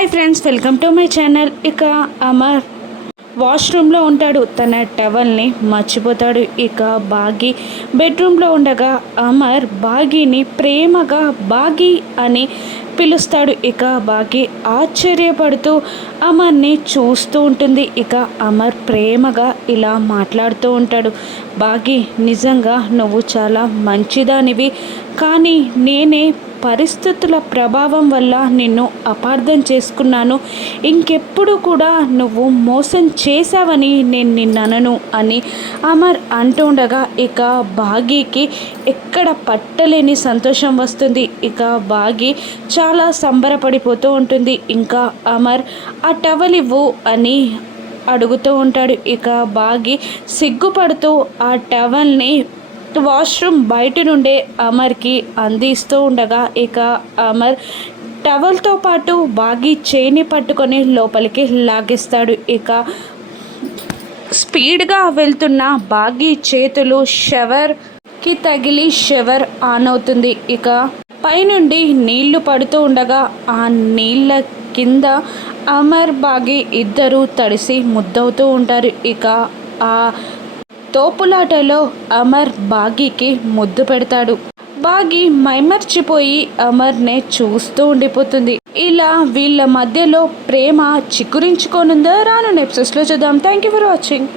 Hi friends welcome to my channel. ఇక అమర్ వాష్రూమ్లో ఉంటాడు. తన టవల్ని మర్చిపోతాడు. ఇక బాగి బెడ్రూమ్లో ఉండగా అమర్ బాగీని ప్రేమగా బాగి అని పిలుస్తాడు. ఇక బాగి ఆశ్చర్యపడుతూ అమర్ని చూస్తూ ఉంటుంది. ఇక అమర్ ప్రేమగా ఇలా మాట్లాడుతూ ఉంటాడు. బాగి నిజంగా నువ్వు చాలా మంచిదానివి. కానీ నేనే పరిస్థితుల ప్రభావం వల్ల నిన్ను అపార్థం చేసుకున్నాను. ఇంకెప్పుడు కూడా నువ్వు మోసం చేశావని నేను నిన్ననను అని అమర్ అంటుండగా ఇక బాగీకి ఎక్కడ పట్టలేని సంతోషం వస్తుంది. ఇక బాగి చాలా సంబరపడిపోతూ ఉంటుంది. ఇంకా అమర్ ఆ టవల్ ఇవ్వు అని అడుగుతూ ఉంటాడు. ఇక బాగి సిగ్గుపడుతూ ఆ టవల్ని వాష్రూమ్ బయట నుండే అమర్కి అందిస్తూ ఉండగా ఇక అమర్ టవల్తో పాటు బాగి చేని పట్టుకొని లోపలికి లాగేస్తాడు. ఇక స్పీడ్గా వెళ్తున్న బాగి చేతులు షవర్కి తగిలి షవర్ ఆన్ అవుతుంది. ఇక పైనుండి నీళ్ళు పడుతూ ఉండగా ఆ నీళ్ళ కింద అమర్ బాగి ఇద్దరు తడిసి ముద్దవుతూ ఉంటారు. ఇక ఆ తోపులాటలో అమర్ బాగీకి ముద్దు పెడతాడు. బాగి మైమర్చిపోయి అమర్నే చూస్తూ ఉండిపోతుంది. ఇలా వీళ్ళ మధ్యలో ప్రేమ చిక్కురించుకోనుందో రాను నెప్సెస్లో చూద్దాం. Thank you for watching